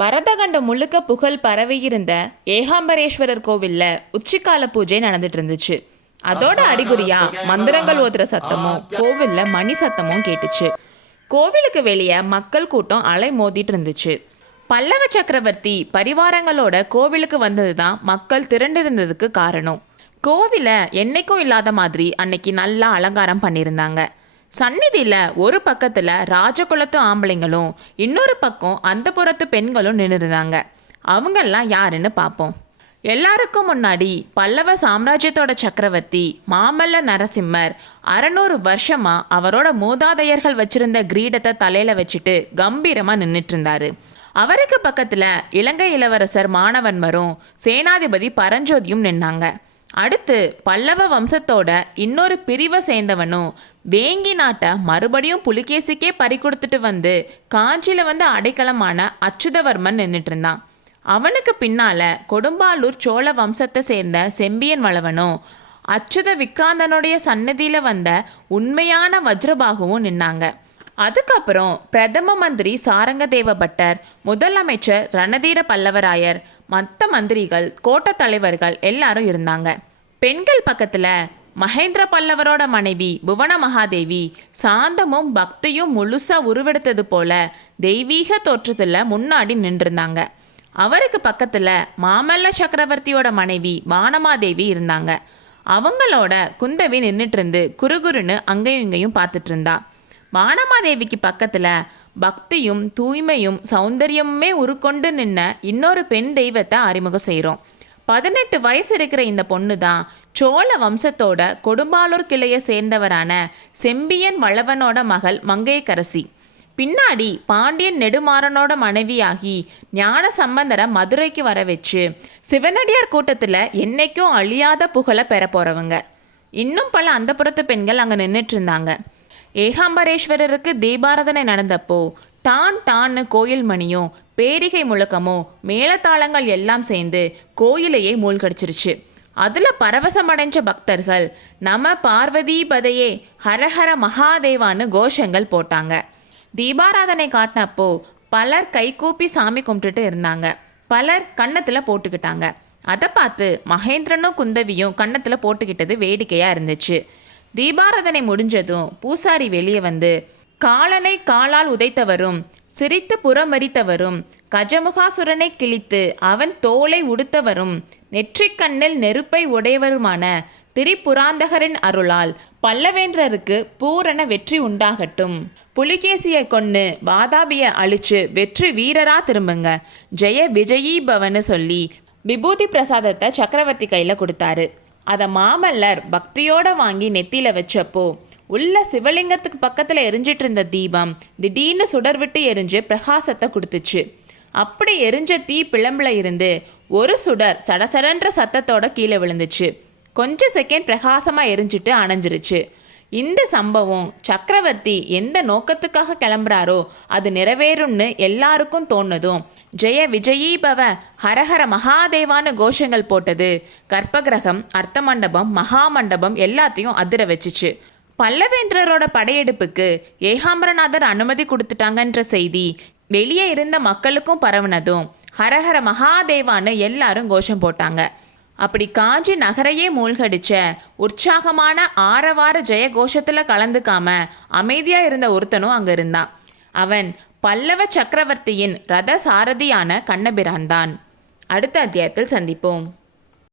பரதகண்டம் முழுக்க புகழ் பரவியிருந்த ஏகாம்பரேஸ்வரர் கோவில்ல உச்சிக்கால பூஜை நடந்துட்டு இருந்துச்சு. அதோட அறிகுறியா மந்திரங்கள் ஓதுற சத்தமும் கோவில்ல மணி சத்தமும் கேட்டுச்சு. கோவிலுக்கு வெளியே மக்கள் கூட்டம் அலை மோதிட்டு இருந்துச்சு. பல்லவ சக்கரவர்த்தி பரிவாரங்களோட கோவிலுக்கு வந்ததுதான் மக்கள் திரண்டிருந்ததுக்கு காரணம். கோவில என்னைக்கும் இல்லாத மாதிரி அன்னைக்கு நல்லா அலங்காரம் பண்ணியிருந்தாங்க. சந்நிதியில் ஒரு பக்கத்தில் ராஜகுலத்து ஆம்பளைங்களும் இன்னொரு பக்கம் அந்த புறத்து பெண்களும் நின்றுருந்தாங்க. அவங்கெல்லாம் யாருன்னு பார்ப்போம். எல்லாருக்கும் முன்னாடி பல்லவ சாம்ராஜ்யத்தோட சக்கரவர்த்தி மாமல்ல நரசிம்மர் 600 வருஷமாக அவரோட மூதாதையர்கள் வச்சிருந்த கிரீடத்தை தலையில் வச்சுட்டு கம்பீரமாக நின்றுட்டு இருந்தாரு. அவருக்கு பக்கத்தில் இலங்கை இளவரசர் மானவன்மரும் சேனாதிபதி பரஞ்சோதியும் நின்னாங்க. அடுத்து பல்லவ வம்சத்தோட இன்னொரு பிரிவை சேர்ந்தவனும் வேங்கி நாட்டை மறுபடியும் புலிகேசிக்கே பறி கொடுத்துட்டு வந்து காஞ்சியில் வந்து அடைக்கலமான அச்சுதவர்மன் நின்றுட்டு இருந்தான். அவனுக்கு பின்னால கொடும்பாலூர் சோழ வம்சத்தை சேர்ந்த செம்பியன் வளவனும் அச்சுத விக்ராந்தனுடைய சன்னதியில் வந்த உண்மையான வஜ்ரபாகுவும் நின்னாங்க. அதுக்கப்புறம் பிரதம மந்திரி சாரங்கதேவ பட்டர், முதலமைச்சர் ரணதீர பல்லவராயர், மற்ற மந்திரிகள், கோட்ட தலைவர்கள் எல்லாரும் இருந்தாங்க. பெண்கள் பக்கத்தில் மகேந்திர பல்லவரோட மனைவி புவன மகாதேவி சாந்தமும் பக்தியும் முழுசாக உருவெடுத்தது போல தெய்வீக தோற்றத்தில் முன்னாடி நின்றுருந்தாங்க. அவருக்கு பக்கத்தில் மாமல்ல சக்கரவர்த்தியோட மனைவி வானமாதேவி இருந்தாங்க. அவங்களோட குந்தவி நின்றுட்டு இருந்து குறுகுறுன்னு அங்கேயும் இங்கேயும் பார்த்துட்டு இருந்தா. வானமாதேவிக்கு பக்கத்தில் பக்தியும் தூய்மையும் சௌந்தரியமுமே உருக்கொண்டு நின்ன இன்னொரு பெண் தெய்வத்தை அறிமுகம் செய்கிறோம். 18 வயசு இருக்கிற இந்த பொண்ணு தான் சோழ வம்சத்தோட கொடும்பாலூர் கிளையை சேர்ந்தவரான செம்பியன் வளவனோட மகள் மங்கையர்க்கரசி. பின்னாடி பாண்டியன் நெடுமாறனோட மனைவியாகி ஞான சம்பந்தரை மதுரைக்கு வர வச்சு சிவனடியார் கூட்டத்தில் என்னைக்கும் அழியாத புகழை பெற போகிறவங்க. இன்னும் பல அந்த புறத்து பெண்கள் அங்கே நின்றுட்டு இருந்தாங்க. ஏகாம்பரேஸ்வரருக்கு தீபாராதனை நடந்தப்போ டான் டான்னு கோயில் மணியும் பேரிகை முழக்கமோ மேளதாளங்கள் எல்லாம் சேர்ந்து கோயிலையே மூழ்கடிச்சிருச்சு. அதில் பரவசமடைஞ்ச பக்தர்கள் நம பார்வதிபதையே ஹரஹர மகாதேவான்னு கோஷங்கள் போட்டாங்க. தீபாராதனை காட்டினப்போ பலர் கைகூப்பி சாமி கும்பிட்டுட்டு இருந்தாங்க. பலர் கன்னத்தில் போட்டுக்கிட்டாங்க. அதை பார்த்து மகேந்திரனும் குந்தவியும் கன்னத்தில் போட்டுக்கிட்டது வேடிக்கையாக இருந்துச்சு. தீபாராதனை முடிஞ்சதும் பூசாரி வெளியே வந்து காலனை காலால் உதைத்தவரும் சிரித்து புறமரித்தவரும் கஜமுகாசுரனை கிழித்து அவன் தோலை உடுத்தவரும் நெற்றிக்கண்ணில் நெருப்பை உடையவருமான திரிபுராந்தகரின் அருளால் பல்லவேந்திரருக்கு பூரண வெற்றி உண்டாகட்டும். புலிகேசியை கொன்னு வாதாபியை அழிச்சு வெற்றி வீரரா திரும்புங்க, ஜெய விஜயீபவன்னு சொல்லி விபூதி பிரசாதத்தை சக்கரவர்த்தி கையில் கொடுத்தாரு. அதை மாமல்லர் பக்தியோடு வாங்கி நெத்தியில் வச்சப்போ உள்ள சிவலிங்கத்துக்கு பக்கத்தில் எரிஞ்சிட்டு இருந்த தீபம் திடீர்னு சுடர் விட்டு எரிஞ்சு பிரகாசத்தை கொடுத்துச்சு. அப்படி எரிஞ்ச தீ பிளம்புல இருந்து ஒரு சுடர் சடசடன்ற சத்தத்தோட கீழே விழுந்துச்சு. கொஞ்சம் செகண்ட் பிரகாசமாக எரிஞ்சிட்டு அணைஞ்சிருச்சு. இந்த சம்பவம் சக்கரவர்த்தி எந்த நோக்கத்துக்காக கிளம்புறாரோ அது நிறைவேறும்னு எல்லாருக்கும் தோணுதும் ஜெய விஜயீபவ ஹரஹர மகாதேவான்னு கோஷங்கள் போட்டது கர்ப்பகிரகம், அர்த்த மண்டபம், மகாமண்டபம் எல்லாத்தையும் அதிர வச்சுச்சு. பல்லவேந்திரரோட படையெடுப்புக்கு ஏகாம்பரநாதர் அனுமதி கொடுத்துட்டாங்கன்ற செய்தி வெளியே இருந்த மக்களுக்கும் பரவுனதும் ஹரஹர மகாதேவான்னு எல்லாரும் கோஷம் போட்டாங்க. அப்படி காஞ்சி நகரையே மூழ்கடிச்ச உற்சாகமான ஆரவார ஜெய கோஷத்தில் கலந்துக்காம அமைதியாக இருந்த ஒருத்தனும் அங்கே இருந்தான். அவன் பல்லவ சக்கரவர்த்தியின் ரத சாரதியான கண்ணபிரான் தான். அடுத்த அத்தியாயத்தில் சந்திப்போம்.